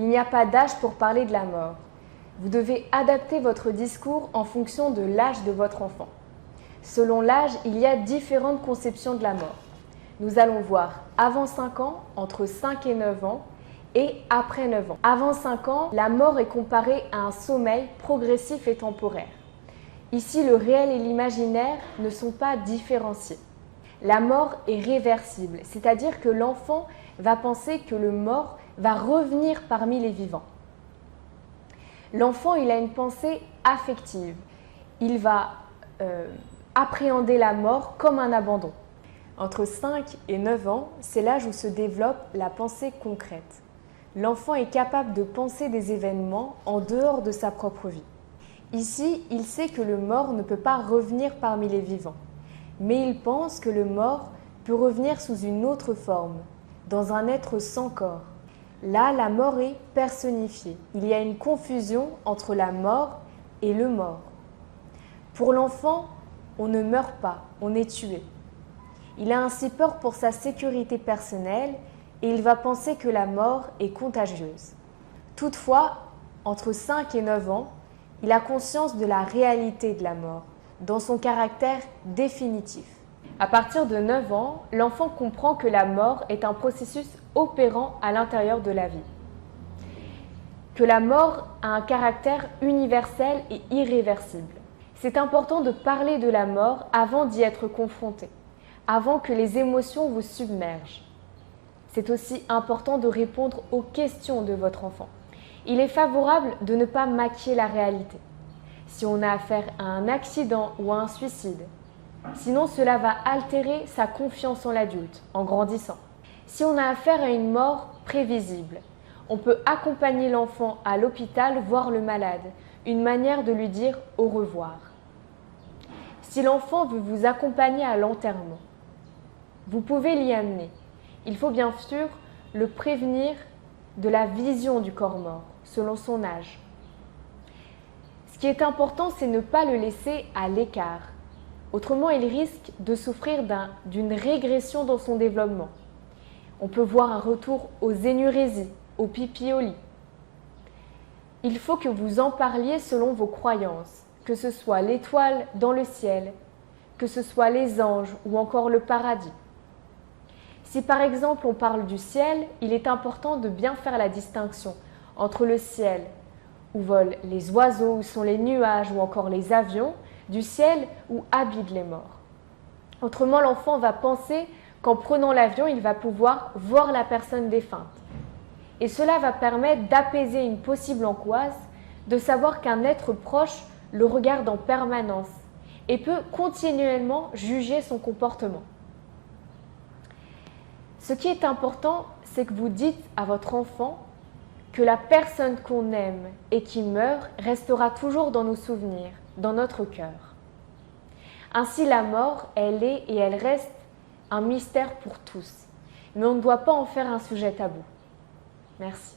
il n'y a pas d'âge pour parler de la mort. Vous devez adapter votre discours en fonction de l'âge de votre enfant. Selon l'âge, il y a différentes conceptions de la mort. Nous allons voir avant 5 ans, entre 5 et 9 ans et après 9 ans. Avant 5 ans, la mort est comparée à un sommeil progressif et temporaire. Ici, le réel et l'imaginaire ne sont pas différenciés. La mort est réversible, c'est-à-dire que l'enfant va penser que le mort va revenir parmi les vivants. L'enfant, il a une pensée affective. Il va appréhender la mort comme un abandon. Entre 5 et 9 ans, c'est l'âge où se développe la pensée concrète. L'enfant est capable de penser des événements en dehors de sa propre vie. Ici, il sait que le mort ne peut pas revenir parmi les vivants, mais il pense que le mort peut revenir sous une autre forme, dans un être sans corps. Là, la mort est personnifiée. Il y a une confusion entre la mort et le mort. Pour l'enfant, on ne meurt pas, on est tué. Il a ainsi peur pour sa sécurité personnelle et il va penser que la mort est contagieuse. Toutefois, entre 5 et 9 ans, il a conscience de la réalité de la mort, dans son caractère définitif. À partir de 9 ans, l'enfant comprend que la mort est un processus opérant à l'intérieur de la vie. Que la mort a un caractère universel et irréversible. C'est important de parler de la mort avant d'y être confronté, avant que les émotions vous submergent. C'est aussi important de répondre aux questions de votre enfant. Il est favorable de ne pas maquiller la réalité. Si on a affaire à un accident ou à un suicide, sinon cela va altérer sa confiance en l'adulte en grandissant. Si on a affaire à une mort prévisible, on peut accompagner l'enfant à l'hôpital voir le malade, une manière de lui dire au revoir. Si l'enfant veut vous accompagner à l'enterrement, vous pouvez l'y amener. Il faut bien sûr le prévenir de la vision du corps mort, selon son âge. Ce qui est important, c'est ne pas le laisser à l'écart. Autrement, il risque de souffrir d'une régression dans son développement. On peut voir un retour aux énurésies, au pipi au lit. Il faut que vous en parliez selon vos croyances, que ce soit l'étoile dans le ciel, que ce soit les anges ou encore le paradis. Si par exemple on parle du ciel, il est important de bien faire la distinction entre le ciel où volent les oiseaux, où sont les nuages ou encore les avions, du ciel où habitent les morts. Autrement, l'enfant va penser qu'en prenant l'avion, il va pouvoir voir la personne défunte. Et cela va permettre d'apaiser une possible angoisse, de savoir qu'un être proche le regarde en permanence et peut continuellement juger son comportement. Ce qui est important, c'est que vous dites à votre enfant que la personne qu'on aime et qui meurt restera toujours dans nos souvenirs, dans notre cœur. Ainsi, la mort, elle est et elle reste un mystère pour tous. Mais on ne doit pas en faire un sujet tabou. Merci.